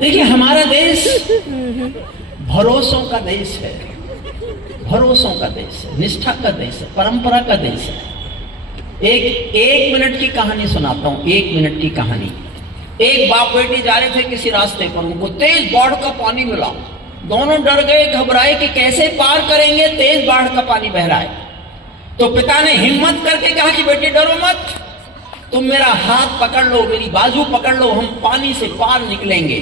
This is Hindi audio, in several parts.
देखिए, हमारा देश भरोसों का देश है, भरोसों का देश है, निष्ठा का देश है, परंपरा का देश है। एक मिनट की कहानी सुनाता हूं, 1 मिनट की कहानी। एक बाप बेटी जा रहे थे किसी रास्ते पर, उनको तेज बाढ़ का पानी मिला। दोनों डर गए, घबराए कि कैसे पार करेंगे, तेज बाढ़ का पानी बह रहा है। तो पिता ने हिम्मत करके कहा कि बेटी डरो मत, तुम मेरा हाथ पकड़ लो, मेरी बाजू पकड़ लो, हम पानी से पार निकलेंगे।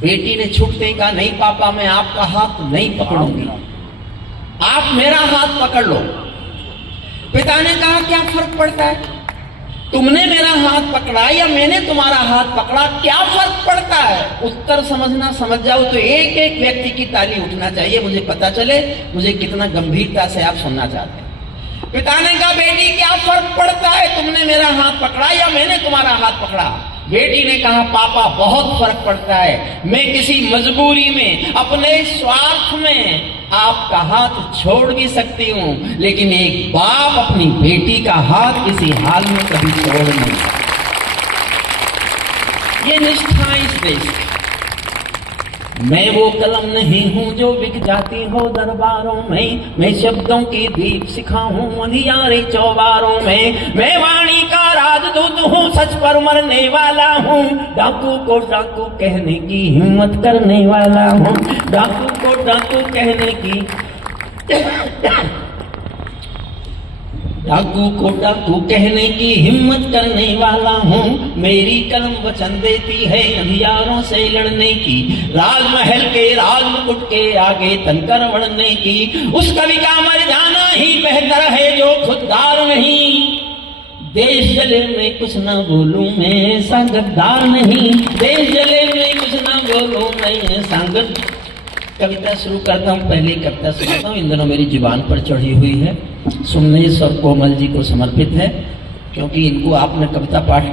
बेटी ने छुपते ही कहा, नहीं पापा, मैं आपका हाथ नहीं पकड़ूंगी, आप मेरा हाथ पकड़ लो। पिता ने कहा, क्या फर्क पड़ता है, तुमने मेरा हाथ पकड़ा या मैंने तुम्हारा हाथ पकड़ा, क्या फर्क पड़ता है? उत्तर समझना, समझ जाओ तो एक एक व्यक्ति की ताली उठना चाहिए, मुझे पता चले मुझे कितना गंभीरता से आप सुनना चाहते हैं। पिता ने कहा, बेटी क्या फर्क पड़ता है, तुमने मेरा हाथ पकड़ा या मैंने तुम्हारा हाथ पकड़ा? बेटी ने कहा, पापा बहुत फर्क पड़ता है, मैं किसी मजबूरी में, अपने स्वार्थ में आपका हाथ छोड़ भी सकती हूं, लेकिन एक बाप अपनी बेटी का हाथ किसी हाल में कभी छोड़ नहीं सकता। ये निष्ठा इस देश की। मैं वो कलम नहीं हूं जो बिक जाती हो दरबारों में, मैं शब्दों की दीप सिखाऊं अंधियारे चौबारों में, मैं वाणी का राजदूत हूं, सच पर मरने वाला हूं, डाकू को डाकू कहने की हिम्मत करने वाला हूं, डाकू को डाकू कहने की डाकू को डाकू कहने की हिम्मत करने वाला हूँ। मेरी कलम वचन देती है अंधियारों से लड़ने की, राजमहल के राजमुकुट के आगे तनकर बढ़ने की। उस कवि का मर जाना ही बेहतर है जो खुददार नहीं, देश जले में कुछ ना बोलूं मैं ऐसा गद्दार नहीं, देश जले में कुछ ना बोलूं मैं ऐसा गद्दार। कविता शुरू करता हूँ, पहले कविता सुनाता हूँ, इन दिनों मेरी जुबान पर चढ़ी हुई है, सुमनेश और कोमल जी को समर्पित है, क्योंकि इनको आपने कविता पाठ